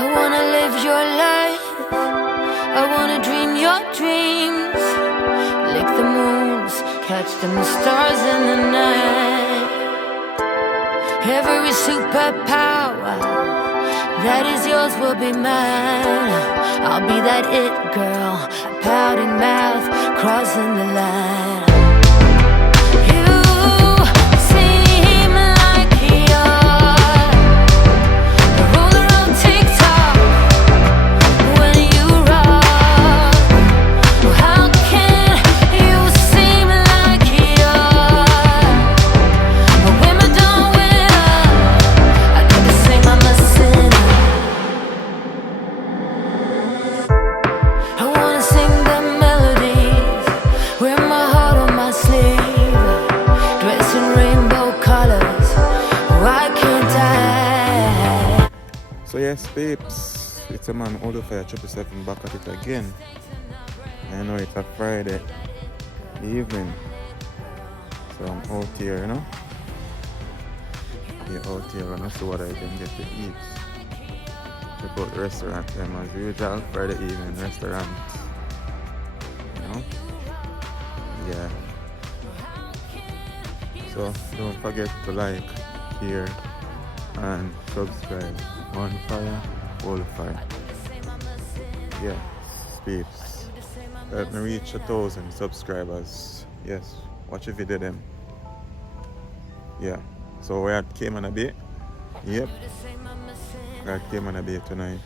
I wanna live your life, I wanna dream your dreams, lick the moons, catch them stars in the night. Every superpower that is yours will be mine. I'll be that it girl, pouting mouth, crossing the line. So yes, peeps, it's a man all over 777 back at it again. I know it's a Friday evening, so I'm out here, you know. Yeah, out here and I see what I can get to eat. Check out the restaurant them as usual, Friday evening restaurant. You know? Yeah. So don't forget to like, share and subscribe. On fire, all fire. Yeah, peeps. Let me reach 1,000 subscribers. Yes, watch a video them. Yeah. So we're at Cayman Bay. Yep. We're at Cayman Bay tonight.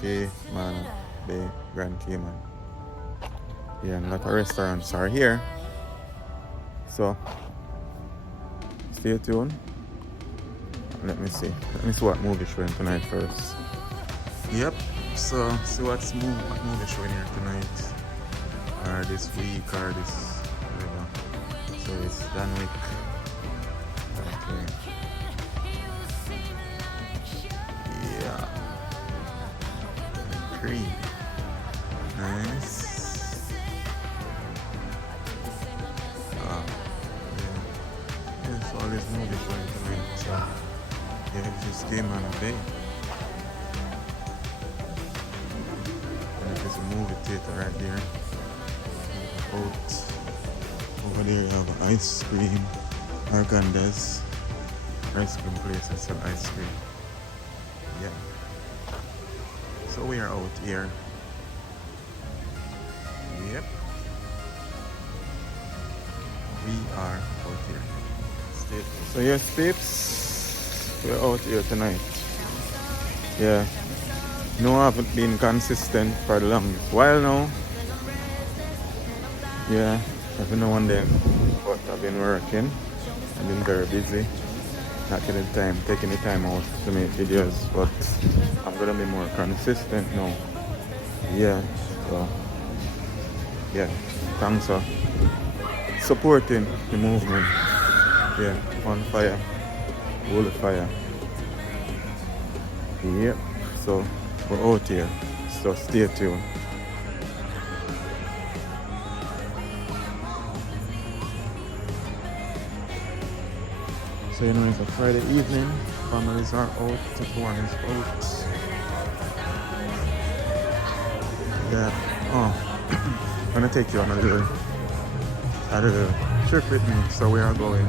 Cayman Bay, Grand Cayman. Yeah, and a lot of restaurants are here. So stay tuned. Let me see what movie showing tonight first. Yep, so see what movie showing here tonight, or this week, or this whatever. So it's Dan Wick. Okay. Yeah. Green. Nice. Yeah. So all this movie showing tonight. So yeah, it just came on a bay. And there's a movie theater right there. Out over there you have ice cream. Arganda's ice cream place that sell ice cream. Yeah. So we are out here. Yep. We are out here. So yes, peeps. We're out here tonight. Yeah. No, I haven't been consistent for the longest while now. Yeah, every now and then. But I've been working. I've been very busy. Not getting time, taking the time out to make videos. But I'm gonna be more consistent now. Yeah. So yeah. Thanks for supporting the movement. Yeah, on fire. All fire. Yep, so we're out here, so stay tuned. So you know, it's a Friday evening, families are out, everyone is out. Yeah, oh, I'm gonna take you on a little trip with me, so we are going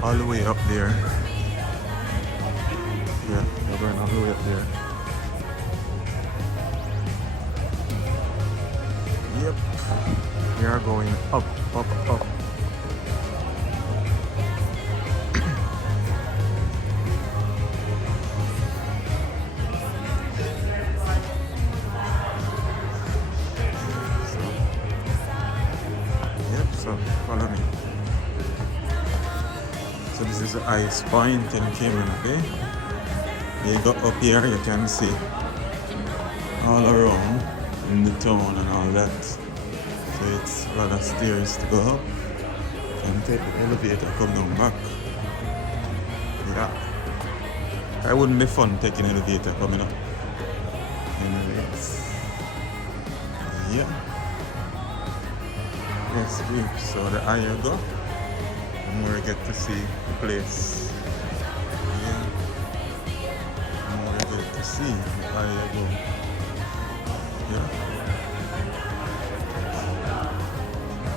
all the way up there. Yeah, we're going all the way up there. Yep, we are going up, up, up. So follow me. So this is the highest point in Cayman, okay? You go up here, you can see all around in the town and all that. So it's rather stairs to go up. And take the elevator, come down back. Yeah. It wouldn't be fun taking elevator coming up. Anyways. Yeah. Yes, so the higher you go, the more you get to see the place. Yeah. The more you get to see where I go. Yeah.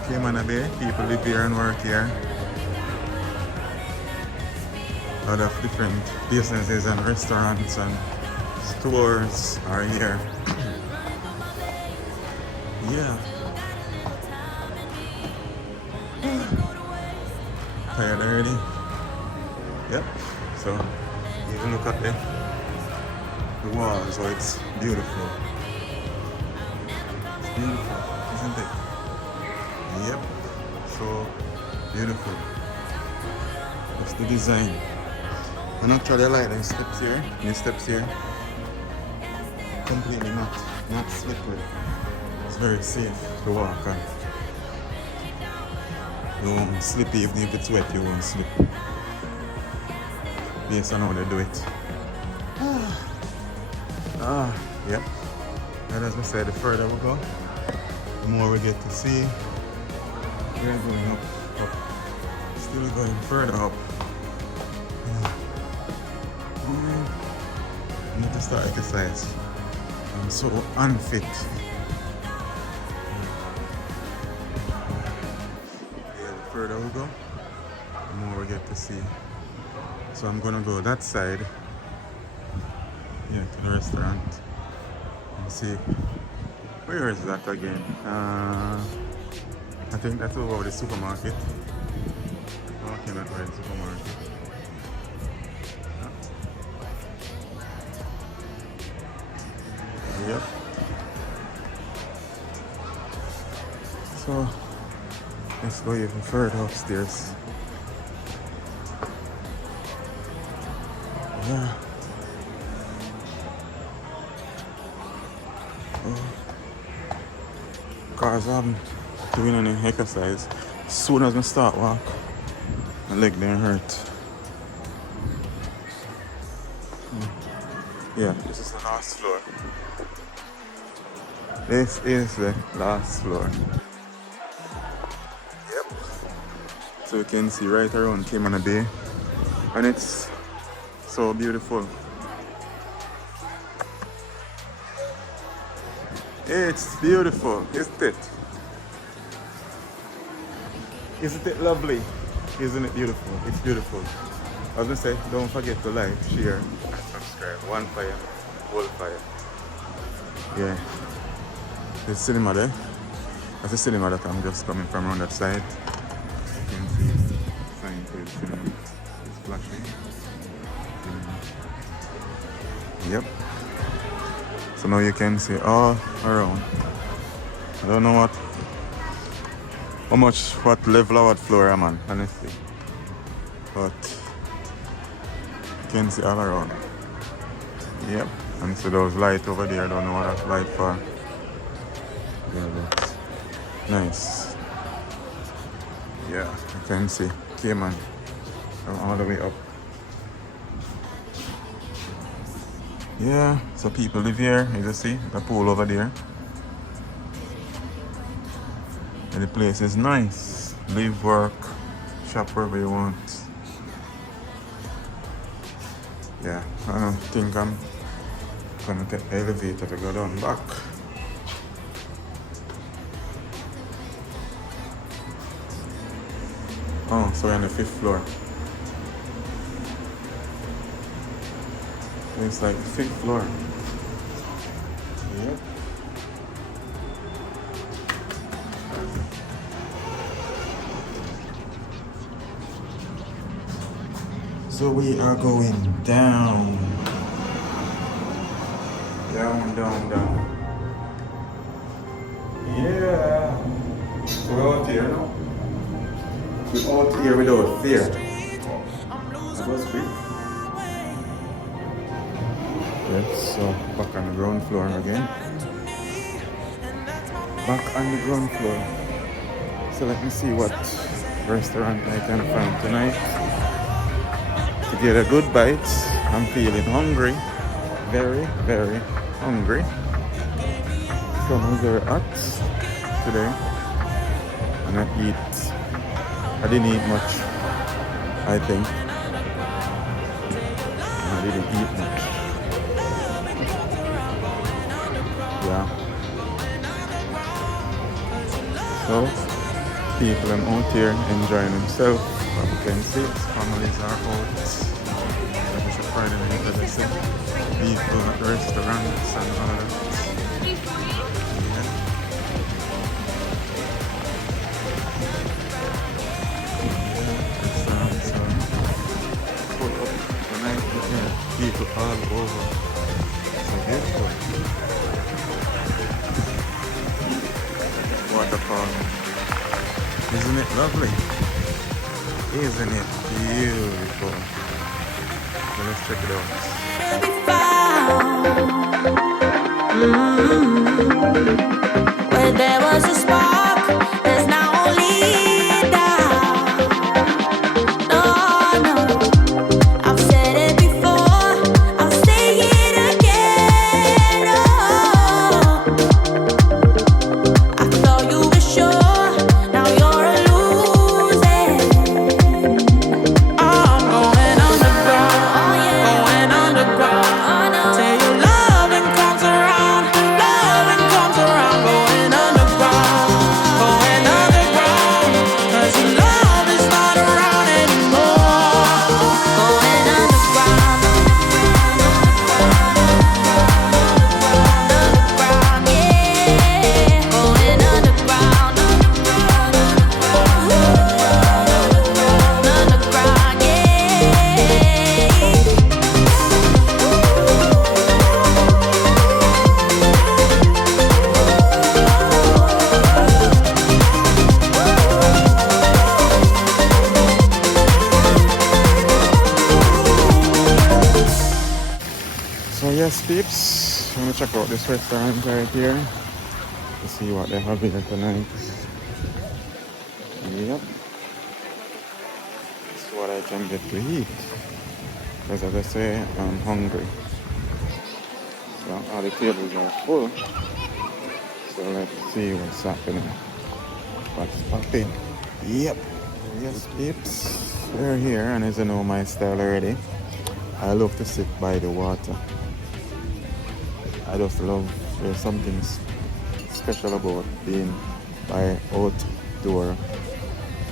Cayman Bay, people live here and work here. A lot of different businesses and restaurants and stores are here. Yeah. Tired already? Yep. So even look at the walls, so it's beautiful. It's beautiful, isn't it? Yep. So beautiful. That's the design. And actually I like the steps here. These steps here. Completely not slippery. It's very safe to walk on. You won't slip even if it's wet, you won't slip. Based on how they do it. Yep. And as I said, the further we go, the more we get to see. We're going up. Still going further up. I need to start exercise. I'm so unfit. Yeah, the further we go, the more we get to see. So I'm gonna go that side, yeah, to the restaurant and see. Where is that again? I think that's over the supermarket. Okay, not right, supermarket. Yep. So let's go even further upstairs. Yeah. Cause I'm doing any exercise. As soon as I start walk, my leg then hurt. Yeah, this is the last floor. This is the last floor. Yep. So you can see right around Cayman Bay. And it's so beautiful. It's beautiful, isn't it? Isn't it lovely? Isn't it beautiful? It's beautiful. I was gonna say, don't forget to like, share, and subscribe. One fire, whole fire. Yeah. There's cinema there. That's the cinema that I'm just coming from around that side. You can see the sign for the cinema. It's flashing. Yep. So now you can see all around. I don't know what level or what floor I'm on, honestly. But you can see all around. Yep. And so those lights over there, I don't know what that's light for. Yeah, that's nice. Yeah, you can see Cayman all the way up. Yeah, so people live here, you can see the pool over there. And the place is nice. Live, work, shop wherever you want. Yeah, I don't think I'm gonna take the elevator to go down back. Oh, so we're on the 5th floor. It's like the 5th floor. Yep. So we are going down. Down. Yeah. So we're out here now. We're out here without fear. That was quick. Yes, so back on the ground floor again. Back on the ground floor. So let me see what restaurant I can find tonight to get a good bite. I'm feeling hungry. Very, very hungry. So I'm very hot today. And I didn't eat much, I think. I didn't eat much. So people are out here enjoying themselves. As you can see, families are out. It's a Friday night, as I said. People at restaurants and all that. Yeah. Restaurants are full up tonight. Yeah. People all over. So beautiful. Waterfall. Isn't it lovely? Isn't it beautiful? So let's check it out. Where there was a spark, there's now only doubt. No, no, I've said it before, I'll say it again. Oh, I thought you were sure, now you're a losing. I'm going underground, going underground. Till your loving comes around, loving comes around. Going underground, 'cause your love is not around anymore. Going underground, underground, yeah. Going underground, underground, So yes, peeps, I'm gonna check out this restaurant right here to see what they have here tonight. Yep, that's what I can get to eat. Because as I say, I'm hungry. So all the tables are full. So let's see what's happening. What's popping? Yep. Yes, peeps, we're here, and as you know my style already, I love to sit by the water. I just love, there's something special about being by outdoor.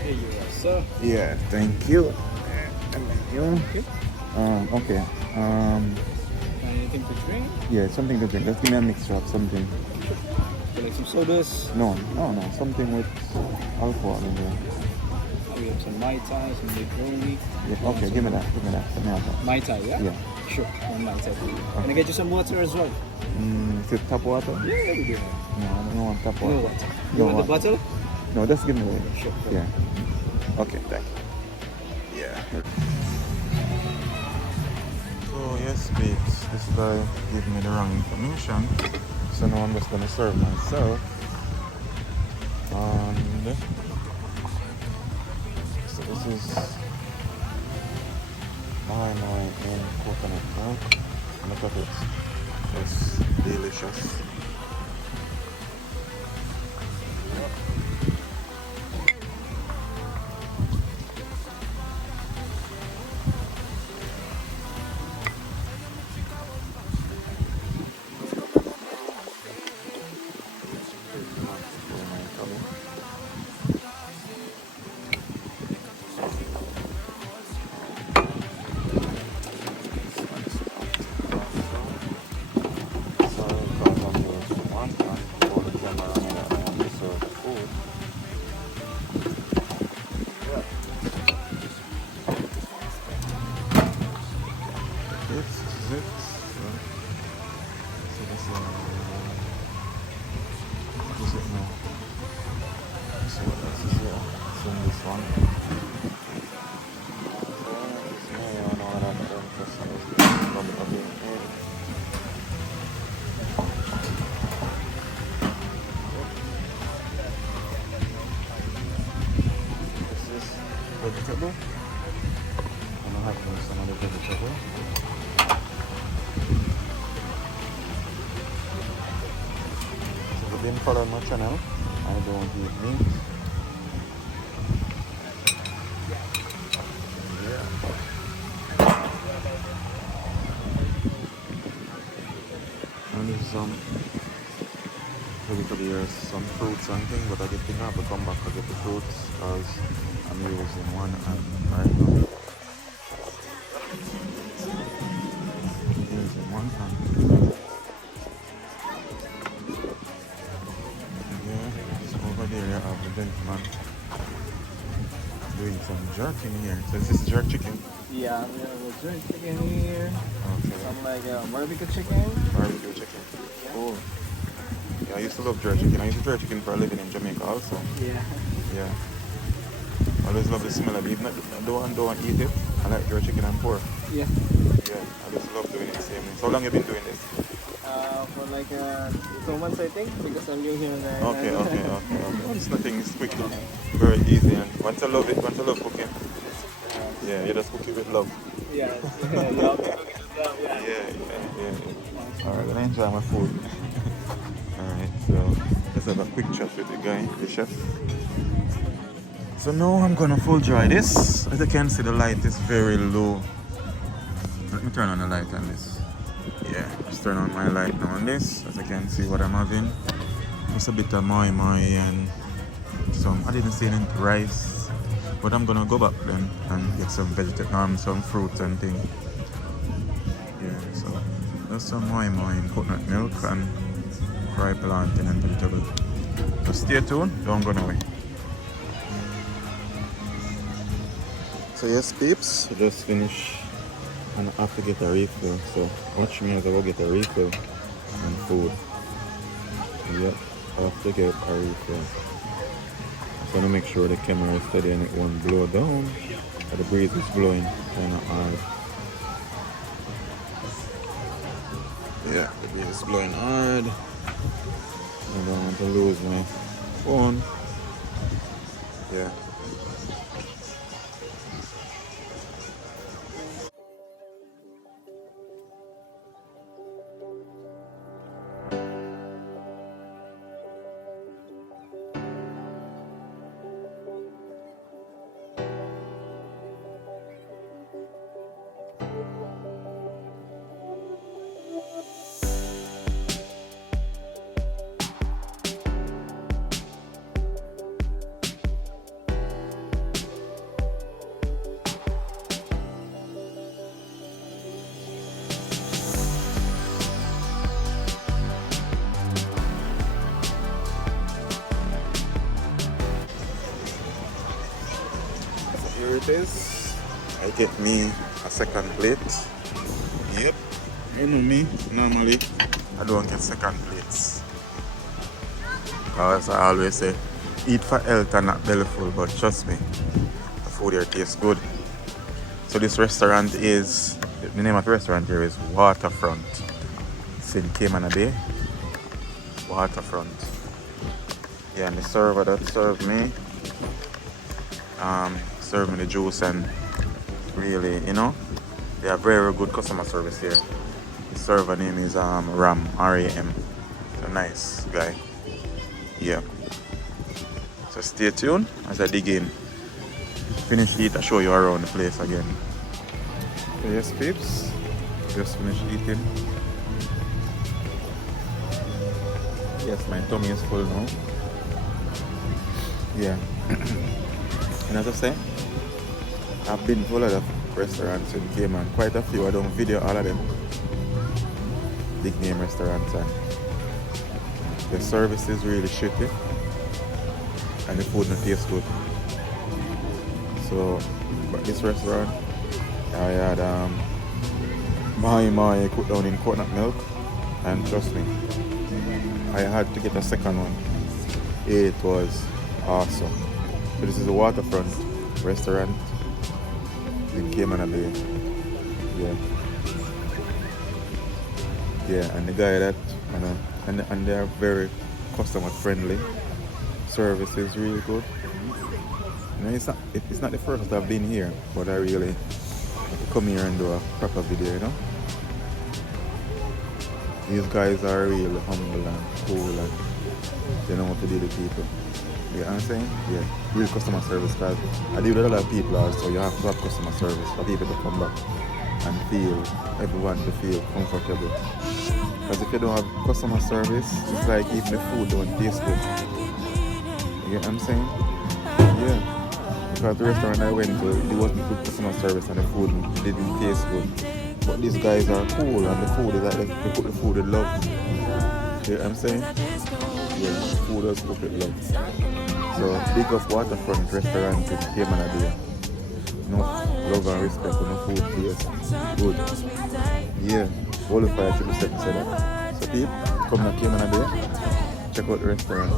Here you are, sir. Yeah, thank you. Thank you. Okay. Anything to drink? Yeah, something to drink. Let's give me a mixture of something. Like some sodas. No, something with alcohol in there. We have some Mai Tai, some Negroni. Yeah, okay, give me that. Give me that. Mai Tai, yeah? Yeah. Sure, one Mai Tai for you. Can I get you some water as well? Is it tap water? Yeah, we do that. No, I don't want tap water. No water. You No want the water. bottle? No, just give me the Sure. Yeah. Okay, thank you. Yeah. So yes, babes, this guy gave me the wrong information. So now I'm just gonna serve myself. And so this is my in coconut milk. Look at it. It's delicious. Vegetable. I'm gonna have some other vegetable. So if you didn't follow my channel, I don't eat meat. Yeah. And there's some little bit of some fruits and things, but I get to have to come back and get the fruits because I'm using one hand right now. Using one hand. Yeah, so over there I have the gentleman doing some jerking here. So this is jerk chicken. Yeah, we have a jerk chicken here. Okay. Some like barbecue chicken. Barbecue chicken. Cool. Yeah, I used to love jerk chicken. I used to jerk chicken for a living in Jamaica also. Yeah. Yeah. Always love the smell of it. Even if I don't eat it, I like jerk chicken and pork. Yeah. Yeah, I just love doing it the same way. So how long have you been doing this? For like 2 months I think, because I'm new here in the Okay. It's nothing, it's quick, very easy. And once I love cooking, yeah, you just cook it with love. Yeah. Yeah. Alright, then I enjoy my food. Alright, so let's have a quick chat with the guy, the chef. So now I'm gonna full dry this. As you can see, the light is very low. Let me turn on the light on this. Yeah, just turn on my light now on this. As you can see what I'm having. Just a bit of moi and some, I didn't see any rice. But I'm gonna go back then and get some vegetable, some fruits and things. Yeah, so just some moi and coconut milk and fried plantain and vegetable. So stay tuned, don't go nowhere. So yes peeps, I just finished and I have to get a refill. So watch me as I go get a refill and food. Yep, I have to get a refill. So I want to make sure the camera is steady and it won't blow down. But the breeze is blowing kind of hard. Yeah, the breeze is blowing hard. I don't want to lose my phone. Yeah. Here it is. I get me a second plate. Yep. You know me, normally I don't get second plates. Because I always say, eat for health and not belly full, but trust me, the food here tastes good. So this restaurant is, the name of the restaurant here is Waterfront. It's in Cayman Bay. Waterfront. Yeah, and the server that served me, served me the juice, and really, you know, they have very good customer service here. The server name is Ram, R-A-M. So nice guy. Yeah. So stay tuned as I dig in. Finish eat, I'll show you around the place again. So yes peeps, just finished eating. Yes, my tummy is full now. Yeah. And as I say, I've been to a lot of restaurants in Cayman, quite a few. I don't video all of them. Big name restaurants, and the service is really shitty and the food not taste good. So, but this restaurant, I had my cooked down in coconut milk, and trust me, I had to get a second one. It was awesome. So this is a Waterfront restaurant in Cayman Bay. Yeah. Yeah, and the guy that, you know, and they are very customer friendly. Service is really good. You know, it's not the first I've been here, but I really have to come here and do a proper video, you know. These guys are really humble and cool, and they know how to deal with people. You know what I'm saying? Yeah, real customer service, because I deal with a lot of people also. You have to have customer service for people to come back and feel, everyone to feel comfortable. Because if you don't have customer service, it's like even the food don't taste good. You get what I'm saying? Yeah. Because the restaurant I went to, there wasn't good customer service and the food didn't taste good. But these guys are cool and the food is like they cook the food with love. You know what I'm saying? Yeah, food does cook with love. So big up waterfront restaurant in Cayman a day. No love and respect for no food taste. Good. Yeah. All of 577 said that. So people come to Cayman a day, check out the restaurant.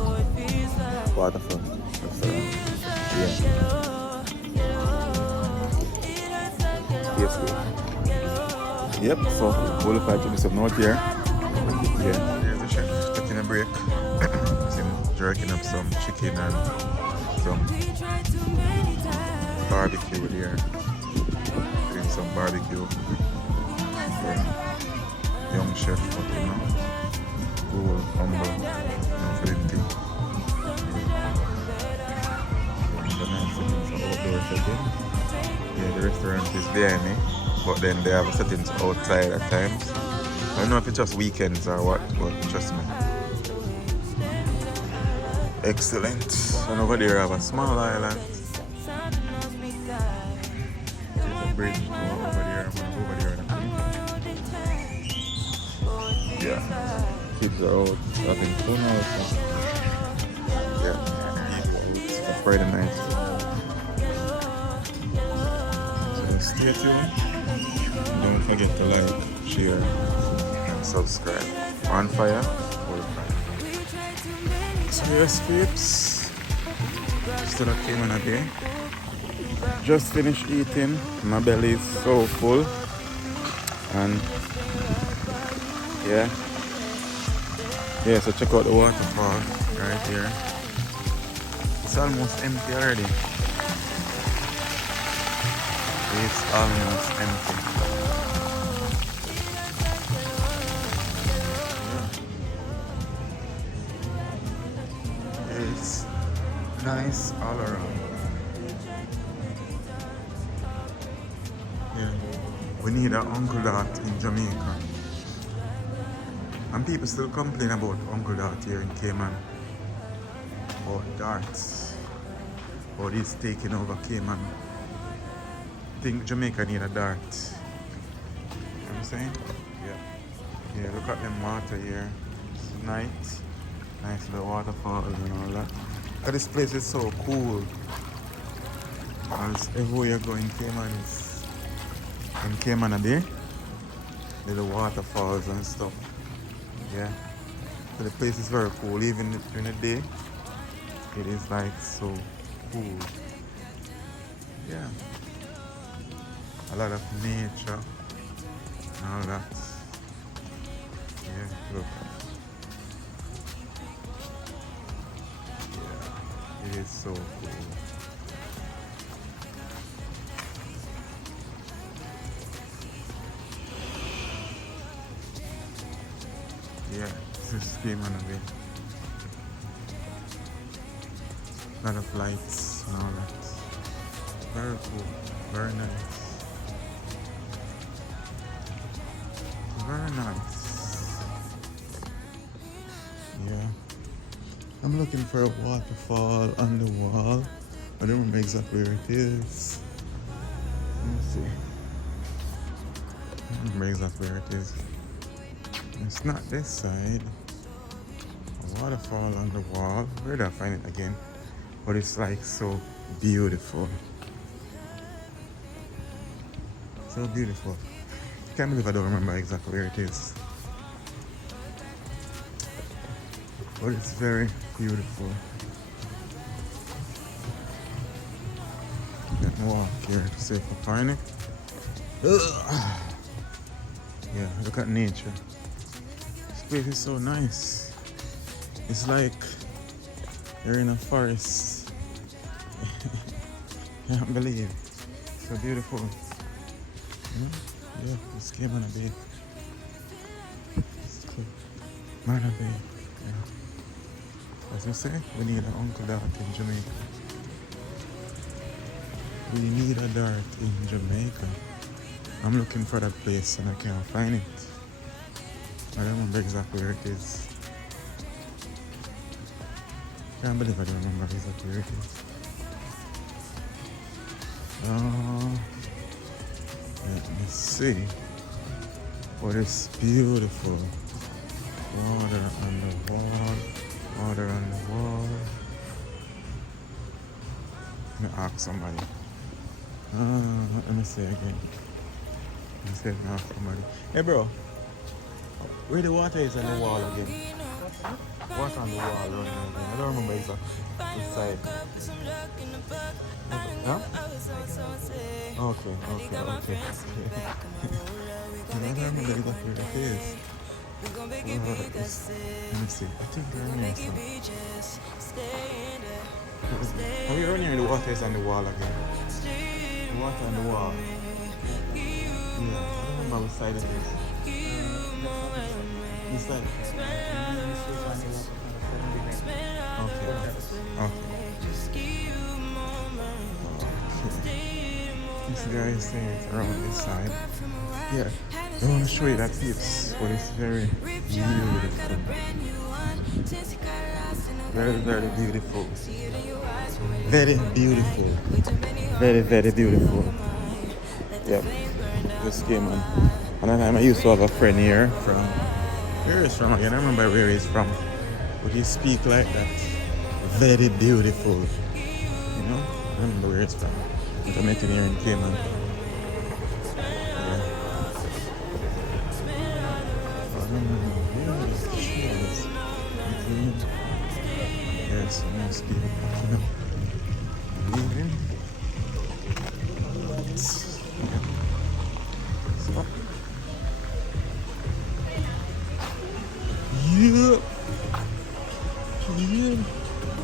Waterfront restaurant. Yeah. Yes, good. Yep, so all of 577 out here. Yeah. There's the chef taking a break. Him jerking up some chicken and some barbecue there. Doing some barbecue. Yeah. Young chef, but you know, cool, humble, flinty. Outdoor setting. Yeah, the restaurant is behind me, but then they have settings outside at times. I don't know if it's just weekends or what, but trust me. Excellent. And over there I have a small island. There's a bridge over there. I'm going to go over there and yeah. Kids are out having fun also. Yeah. It's a Friday night. So stay tuned. Don't forget to like, share, and subscribe. On fire, full fire. So yes, peeps. Still at Cayman a day. Just finished eating. My belly is so full. And yeah. Yeah, so check out the waterfall right here. It's almost empty already. It's almost empty. Yeah. It's nice all around. Yeah. We need an Uncle Dot in Jamaica. And people still complain about Uncle Dart here in Cayman. About darts. About he's taking over Cayman. I think Jamaica need a dart. You know what I'm saying? Yeah. Yeah, look at them water here. It's nice. Nice little waterfalls and all that. But this place is so cool. As everywhere you go in Cayman is in Cayman a day. Little waterfalls and stuff. Yeah, so the place is very cool. Even during the day, it is like so cool. Yeah, a lot of nature and all that. Yeah, look. Yeah, it is so cool. Yeah, this came on a bit. A lot of lights and all that. Very cool, very nice. Very nice. Yeah. I'm looking for a waterfall on the wall. I don't remember exactly where it is. Let me see. I don't remember exactly where it is. It's not this side. A waterfall on the wall. Where did I find it again? But it's like so beautiful. So beautiful. Can't believe I don't remember exactly where it is. But it's very beautiful. Let me walk here to see if I find it. Yeah, look at nature. This place is so nice. It's like you're in a forest. I can't believe. So beautiful. Yeah, this came on a bit. It's cool. Man a bit. Yeah. As you say, we need an Uncle Dart in Jamaica. We need a dart in Jamaica. I'm looking for that place and I can't find it. I don't remember exactly where it is. Can't believe I don't remember exactly where it is. Let me see. What is beautiful. Water on the wall. Water on the wall. Let me ask somebody. Let me see again. Let me see if I ask somebody. Hey bro, where the water is on the wall again? Water on the wall running again. I don't remember exactly which side. Huh? Okay. I don't remember exactly where it is. Let me see. I think I know some. Have you run here? The water is on the wall again. The water on the wall. Yeah, I don't remember which side it is. This side. Okay. This guy is saying it's around this side. Yeah. I want to show you that tips, but it's very beautiful. Very, very beautiful. Very beautiful. Very, very beautiful. Yep. Just came on. Another time I used to have a friend here from, where he's from again? I remember where he's from. But he speak like that. Very beautiful. You know? I remember where he's from. But I met him here in Cayman. There's most people packing up, leaving. Yeah. So. Yeah.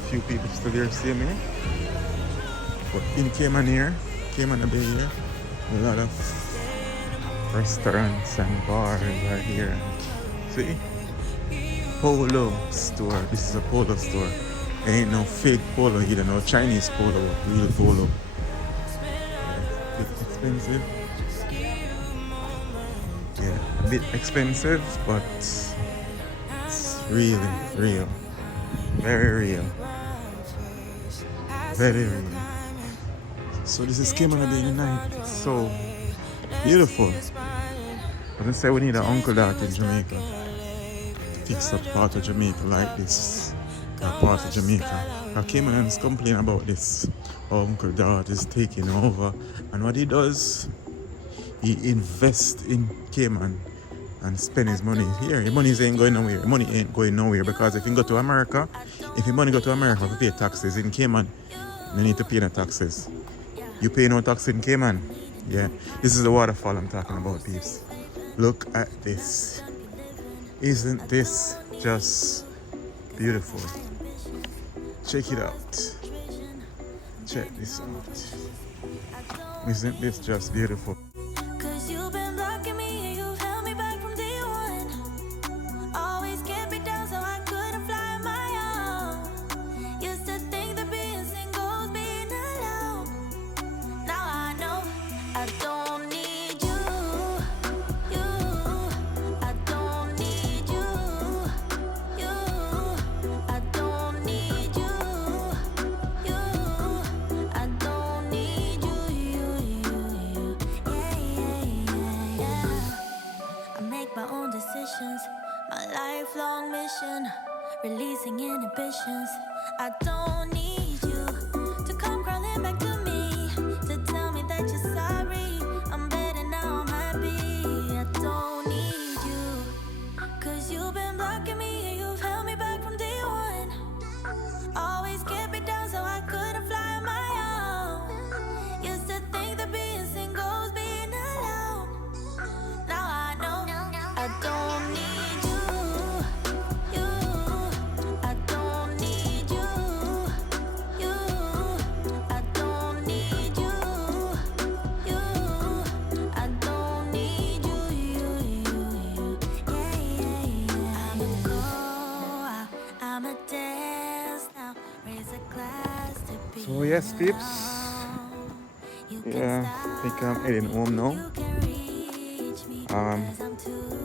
Few people still there, see me. But in Cayman here, Cayman Bay here, a lot of restaurants and bars are here. See? Polo store. This is a polo store. Ain't no fake polo either, no Chinese polo, real polo. Yeah, a bit expensive. Yeah, a bit expensive, but it's really real. Very real. Very real. So this is Cayman Bay in the night. It's so beautiful. As I say, we need an uncle that in Jamaica. Fix up part of Jamaica like this. Part of Jamaica. Caymans complain about this. Our Uncle Dart is taking over, and what he does, he invests in Cayman and spend his money here. His money ain't going nowhere. Money ain't going nowhere because if you go to America, if your money go to America to pay taxes in Cayman, you need to pay no taxes. You pay no tax in Cayman. Yeah, this is the waterfall I'm talking about, peeps. Look at this. Isn't this just beautiful? Check it out. Check this out. Isn't this just beautiful? My lifelong mission, releasing inhibitions. I don't need you to come crawling back to me to tell me that you're sorry. I'm better now, I'm happy. I don't need you, cause you've been blocking me and you've held me back from day one. Always kept me down so I couldn't fly on my own. Used to think that being single was being alone. Now I know I don't need So yes, peeps. Yeah, I think I'm heading home now.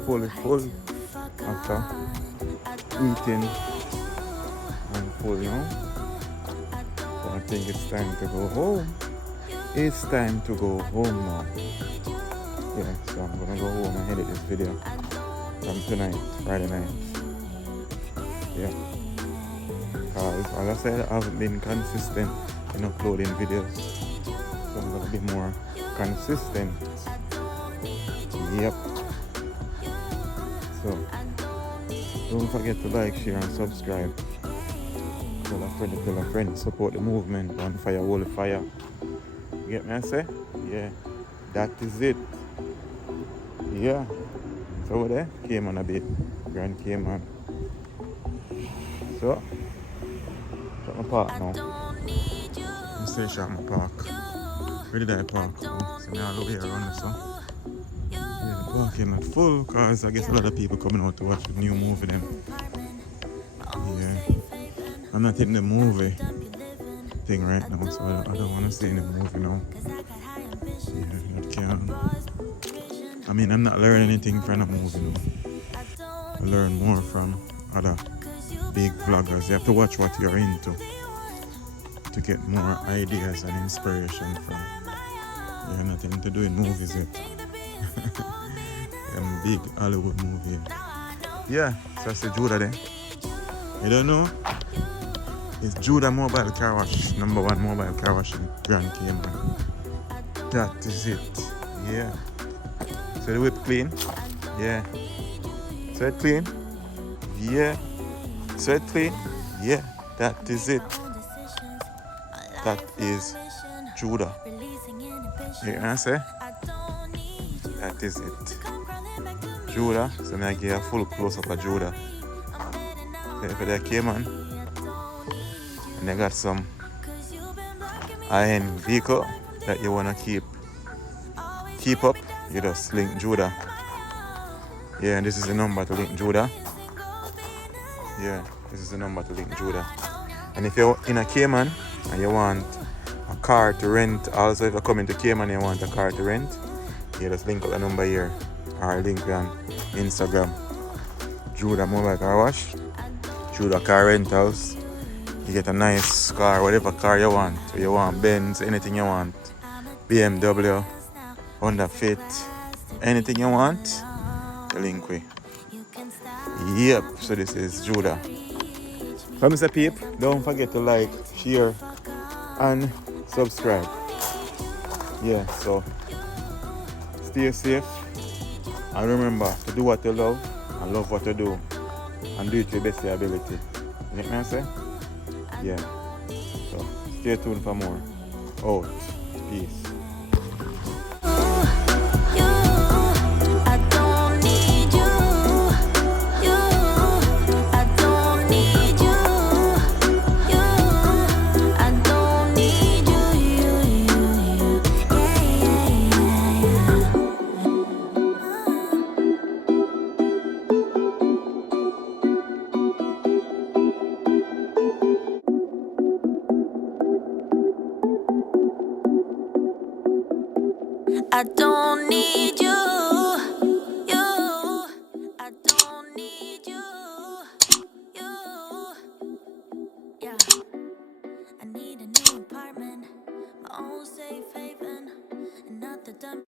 Fully full. after eating and full, you know. So I think it's time to go home. It's time to go home now. Yeah, so I'm gonna go home and edit this video from tonight, Friday night. Yeah. Because as I said, I haven't been consistent in uploading videos. So I'm gonna be more consistent. Yep. So don't forget to like, share and subscribe. Tell a friend, support the movement, on fire, wall of fire. You get me I say? Yeah. That is it. Yeah. It's over there. Cayman a bit. Grand Cayman. So at my park now. I'm station at my park. Where did I park? Oh, so now I look here around the sun. Yeah, the parking not full because I guess a lot of people coming out to watch the new movie then. Yeah. I'm not in the movie thing right now, so I don't want to see any movie now. Yeah, that can. I mean, I'm not learning anything from the movie now. I learn more from other big vloggers. You have to watch what you're into to get more ideas and inspiration from. You have nothing to do in movies yet. I'm big Hollywood movie. Yeah, so I say Judah there. You don't know? It's Judah Mobile Car Wash, #1 mobile car wash in Grand Cayman. That is it. Yeah. So the whip clean? Yeah. So it clean? Yeah. So it clean? Yeah. That is it. That is Judah. You know what I say? That is it. Judah. So now I give a full close up of Judah. So if they Cayman, and they got some high-end vehicle that you wanna keep up, you just link Judah. Yeah, and this is the number to link Judah. Yeah, this is the number to link Judah. And if you're in a Cayman and you want a car to rent, also if you're coming to Cayman and you want a car to rent, you just link up the number here or link me on Instagram. Judah Mobile Car Wash, Judah Car Rentals. You get a nice car, whatever car you want. So you want Benz, anything you want. BMW, Honda Fit, anything you want, the link way. Yep, so this is Judah. So Mr. Peep, don't forget to like, share, and subscribe. Yeah, so stay safe. And remember to do what you love and love what you do. And do it to your best of your ability. You get me I say? Yeah. So stay tuned for more. Out. Peace. I don't